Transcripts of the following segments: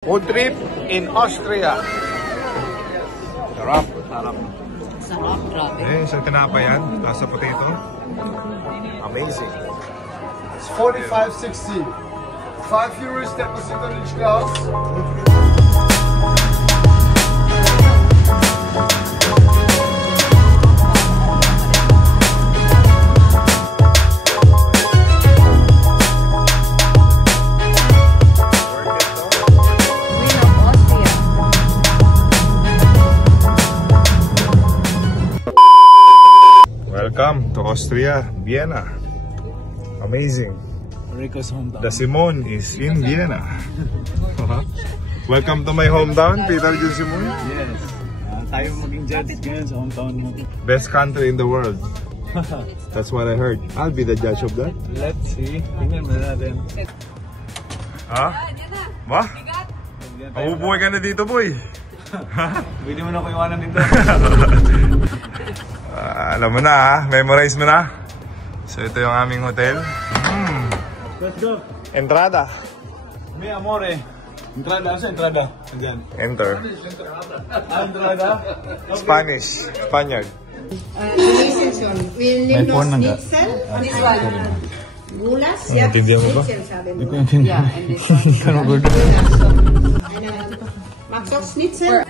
Food trip in Austria. Sarap. Sarap, grabe. Eh, isang tinapay yan. Nasa potato. Amazing. It's 45.60. €5 deposit on each glass. Welcome to Austria, Vienna. Amazing. Rico's hometown. The Simon is in Vienna. Welcome to my hometown, Peter Jun Simon. Yes. Tayo maging judge ngayon sa hometown mo. Best country in the world. That's what I heard. I'll be the judge of that. Let's see. Tingnan mo natin. Ha? Ba? Mabubuhay ka na dito, boy. Pwede mo na ko iwanan dito. Alam mo na, ha? Memorize mo na. So ito yung aming hotel. Let's go. Entrada. Mi amore. Entrada. Asa entrada? Andyan. Enter. Entrada. Spanish. Spaniard. May phone na nga. Gulas, yeah. Naintindihan mo ba? Hindi ko yung Yeah, and this one. Kano good? Maxok schnitzel.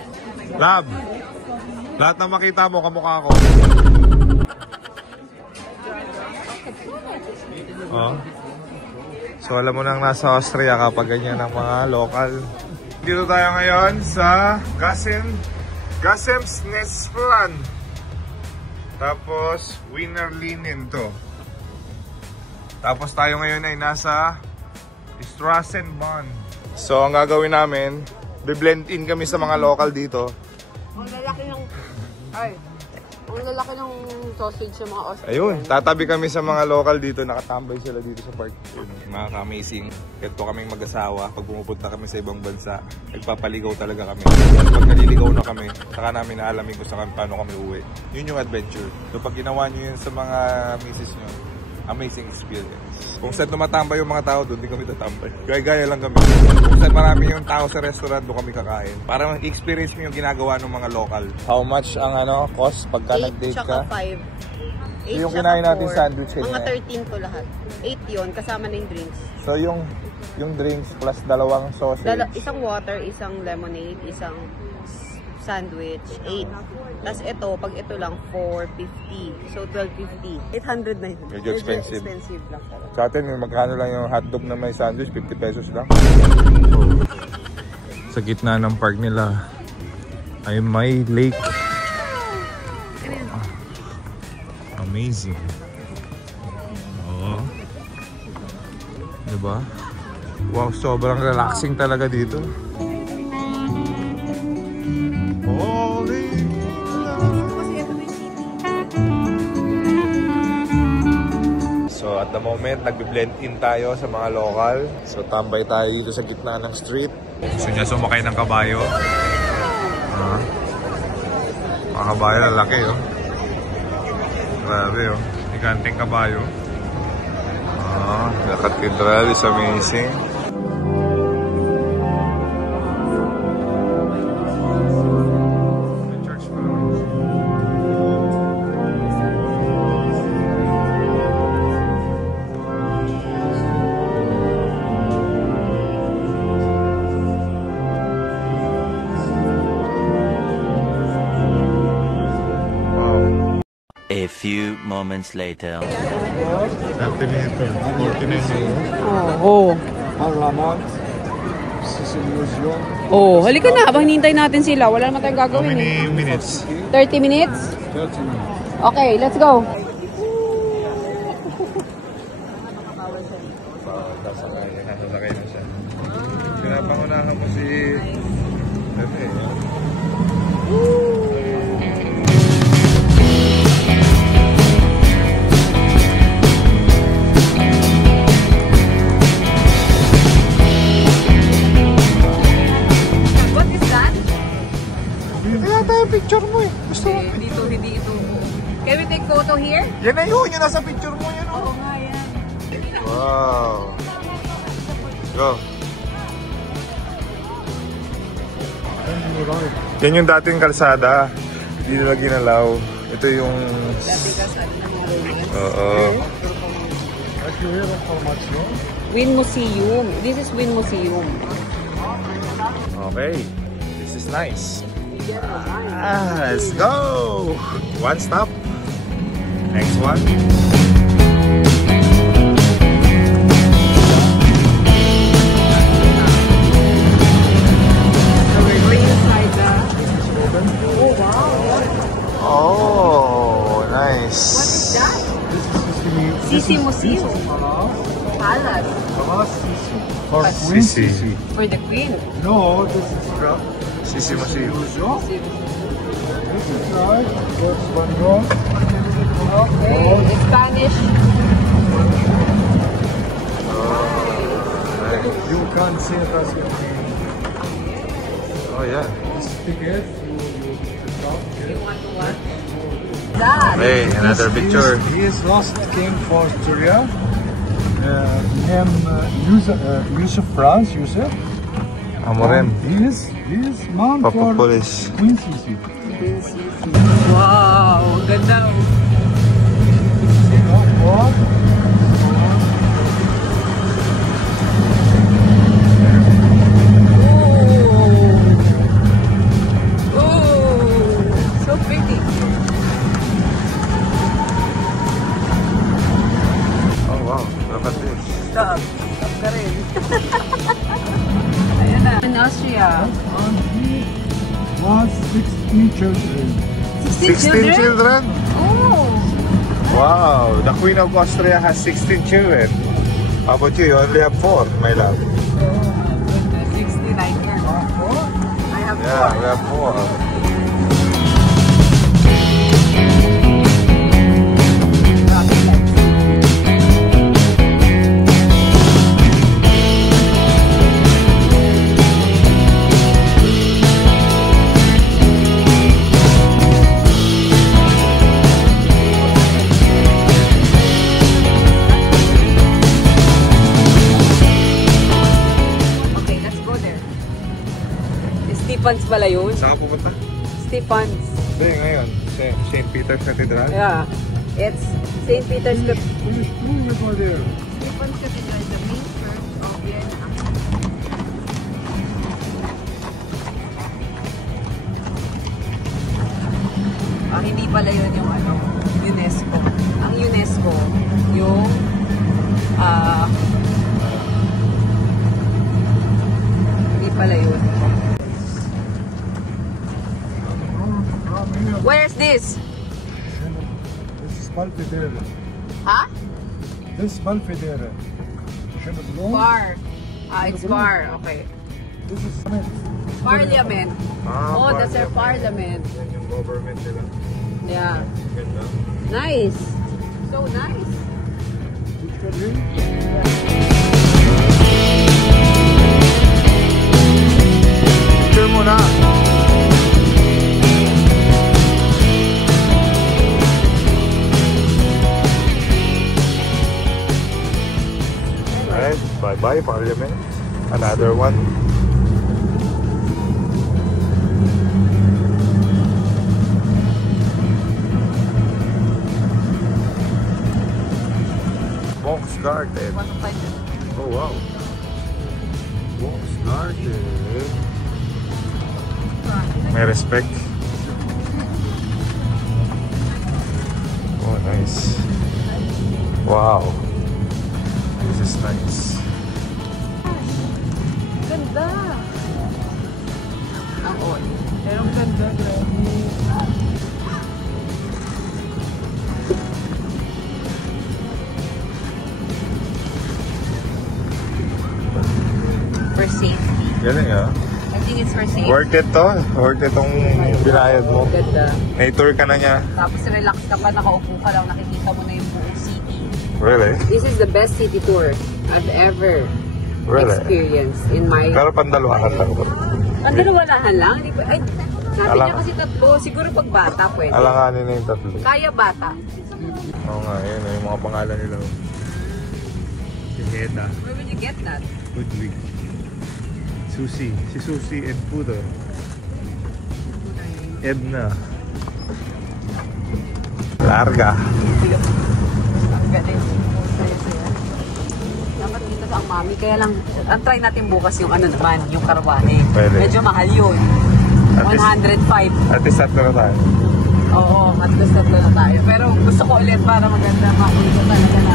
Lab. Lahat na makita mo, kamukha ko. Oh. So alam mo nang nasa Austria kapag ganyan ang mga local. Dito tayo ngayon sa Gasemsnesplan. Tapos Wiener Linen to. Tapos tayo ngayon ay nasa Strassenbahn. So ang gagawin namin, be-blend in kami sa mga local dito. Ang lalaki ng sausage sa mga Austrian. Ayun, tatabi kami sa mga local dito, nakatambay sila dito sa park. Mga ka-amazing, ganito kaming mag-asawa. Pag pumupunta kami sa ibang bansa, nagpapaligaw talaga kami. Pag naliligaw na kami, saka namin naalamin kung saan paano kami uwi. Yun yung adventure. So pag ginawa nyo yun sa mga misis nyo, amazing experience. Kung saan tumatambay yung mga tao doon, di kami tatambay. Gaya-gaya lang kami. Kung saan marami yung tao sa restaurant, doon kami kakain. Para experience mo yung ginagawa ng mga local. How much ang cost pagka nag-date ka? 8 yung kinain natin sandwich kanina. Mga 13 to lahat. 8 yun, kasama na yung drinks. So yung drinks plus dalawang sausage. Isang water, isang lemonade, isang sandwich, 8. Tapos ito, pag ito lang, 450. So 1250. 800 na yun. Medyo expensive. Expensive lang. Sa atin, magkano lang yung hotdog na may sandwich? 50 pesos lang. Sa gitna ng park nila ay may lake. Amazing. Oo. Diba? Wow, sobrang relaxing talaga dito. So at the moment, nagbe-blend in tayo sa mga local. So tambay tayo dito sa gitna ng street. Gusto niya sumakay ng kabayo. Mga kabayo lalaki, oh. Grabe, oh. Higanting kabayo. The cathedral is amazing. A few moments later. 30 meters, 49 Oo. Parliament. Sicily Museum. Oh, halika na. Habang hinintay natin sila, wala naman tayong How gagawin many minutes? 30 minutes? 30 minutes. Okay, let's go. Sasakay na siya. Pinapangunahan mo si Pepe. What is that? Kaya tayo picture mo eh. Gusto mo? Hindi ito. Can we take photo here? Yan na yun, yun nasa picture mo yun. Oo nga yan. Wow. Go. Yan yung dating kalsada. Hindi nila ginalaw. Ito yung... Oo. Wind Museum. This is Wind Museum. Okay. This is nice. Let's go! One stop. Next one. Oh, nice. What is that? Sisi Museum. Palace. For Queen Sisi. Sisi. For the Queen. No, this is from Sisi Museum. This is right. That's one room. Okay. Spanish. You can see it as a Oh, yeah. this ticket. You want to watch? That. Hey, another picture. He is last king for Syria. Name Yusuf France, Yusuf. Amorem. He is man for Papapolis. Queen Sisi. Wow. Ganda. What? So pretty. Oh, wow. Look at this. Stop. Stop ka rin. Ayan na. In Austria. And he was 16 children. 16 children? Oh. Wow. The Queen of Austria has 16 children. How about you? You only have 4, my love. 69 girls. I have Yeah, we have 4. Okay, let's go there. Stephens pala yun. Saan ka pupunta? Stephens. Hindi, ngayon. St. Peter's Cathedral. Yeah. It's St. Peter's Cathedral. We go there. Stephens Cathedral, the main church of Vienna. Hindi pala yun yung ano, UNESCO. Ang UNESCO, yung hindi pala yun. Where's this? This is Belvedere. Ha? This is Belvedere. Schönebrunn. Bar. It's bar. Okay. This is Parliament. Oh, that's our parliament. Yan yung government nila. Yeah. Ganda. Nice. So nice. Picture mo na. Alright, bye-bye Parliament. Another one. Monk's Garden. Oh wow. Monk's Garden. May respect. Oh nice. Wow. This is nice. Ganda. Ang on. Pero ang ganda, grabe. For safety. Galing ah. I think it's for safety. Worth it to. Worth it tong binayad mo. Ganda. Na-tour ka na niya. Tapos relax ka pa, nakaupo ka lang, nakikita mo na yung buong city. Really? This is the best city tour I've ever experienced in my... Pero pandalwahan lang ko. Ang dalawalahan lang? Hindi pa, ay, sabi niya Alang- kasi tatlo. Siguro pag bata pwede. Alanganin na yung tatlo. Kaya bata. Oo nga, yun yung mga pangalan nila. Si Heda, Where would you get that? Ludwig, Susie, si Susie and Pudo. Edna. Larga. Ang galing. Saya-saya. Dapat dito sa ang mami. Kaya lang, ang try natin bukas yung ano naman, yung karwahe. Pwede. Medyo mahal yun. At least- 105. At least tatlo na tayo. Oo, at least tatlo na tayo. Pero gusto ko ulit para maganda. Makulit ko talaga na.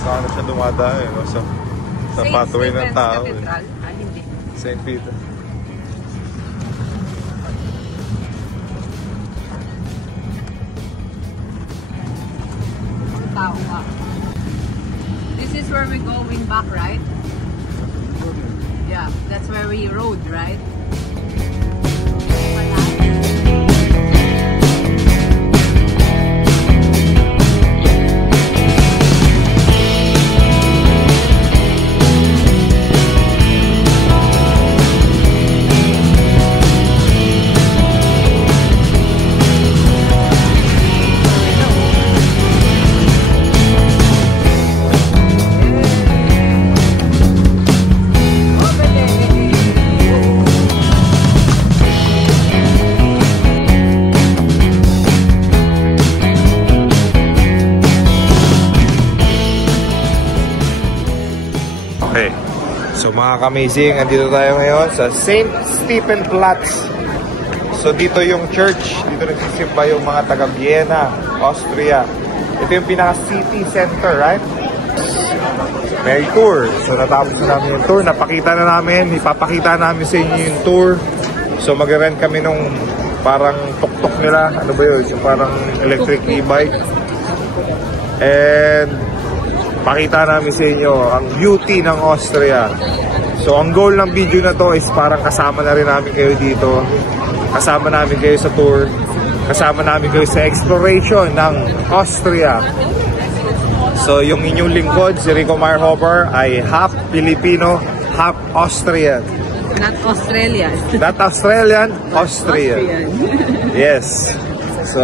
Saan siya dumadaan no? Sa pathway ng tao. Eh. Cathedral? Ah, hindi. St. Peter. Ang tao nga. This is where we're going back, right? Yeah, that's where we rode, right? Okay. So mga ka-amazing, andito tayo ngayon sa St. Stephen Platz. So dito yung church, dito nagsisimba yung mga taga Vienna, Austria. Ito yung pinaka-city center, right? May tour. So natapos na namin yung tour, napakita na namin, ipapakita namin sa inyo yung tour. So mag-rent kami nung parang tuk-tuk nila, ano ba yun? Yung parang electric e-bike. And pakita namin sa inyo ang beauty ng Austria. So ang goal ng video na to is parang kasama na rin namin kayo dito. Kasama namin kayo sa tour. Kasama namin kayo sa exploration ng Austria. So yung inyong lingkod, si Rico Meyerhofer, ay half Filipino, half Austrian. Not Australian. Not Australian, Austrian. Yes. So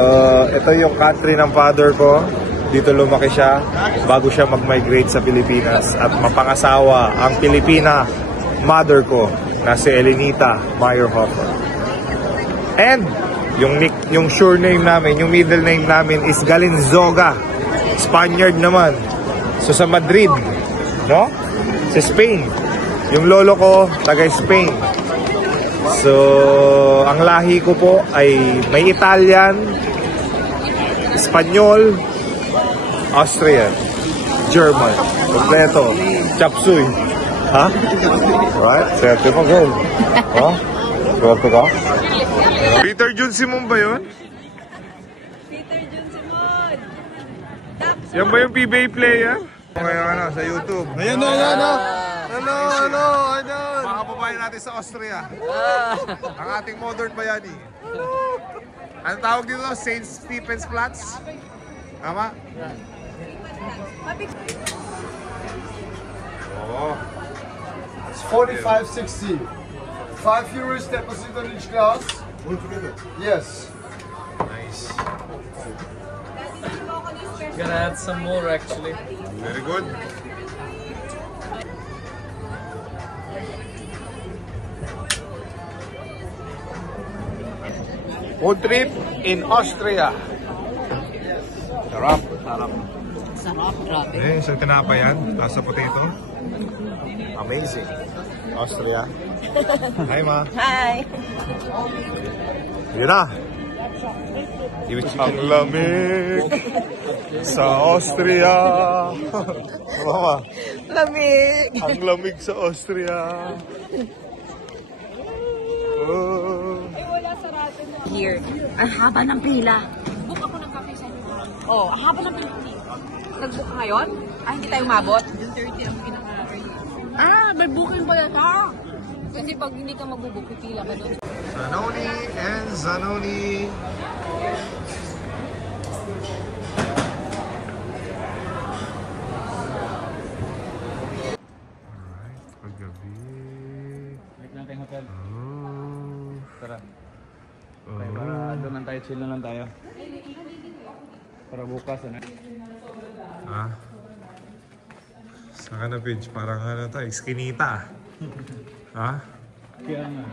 ito yung country ng father ko. Dito lumaki siya bago siya mag-migrate sa Pilipinas at mapangasawa ang Pilipina mother ko na si Elenita Meyerhofer. And yung surname namin, yung middle name namin is Galinzoga. Spaniard naman. So sa Madrid, no? Sa Spain. Yung lolo ko taga Spain. So ang lahi ko po ay may Italian, Espanyol, Austrian, German, kompleto, chapsuy. Ha? Right? Swerte mo, girl. Ha? Swerte ka? Peter Jun Simon ba yun? Peter Jun Simon! Yan ba yung PBA player? Ngayon ano, sa YouTube. Ayan na, ayan na. Hello. Mga kababayan natin sa Austria. Ang ating modern bayani. Anong tawag dito? St. Stephen's Platz? Tama? Oh. It's 45.60. 5 euros deposit on each glass. All together? Yes. Nice. Gonna add some more actually. Very good. Food trip in Austria. Sarap. Sarap, grabe. Eh, isang tinapay yan. Nasa potato. Amazing. Austria. Hi, ma. Hi! Yun na. Ang lamig sa Austria. Mama, Lamig! ang lamig sa Austria. Oh. Here. Ang haba ng pila. Book ako ng cafe sa Oh, ang haba ng pila. Nag-book ka ngayon? Ah, hindi tayo umabot? June 30 ang pinaka-early. Ah, may booking pala ka. Kasi pag hindi ka mag-book, pipila ka doon. Zanoni and Zanoni. Alright, paggabi. Balik lang tayong hotel. Oh. Tara. Okay, para doon lang tayo, chill na lang tayo. Para bukas, ano? Ah? Saan ka na, Pidge? Parang ano tayo, iskinita. Ha? Kaya nga.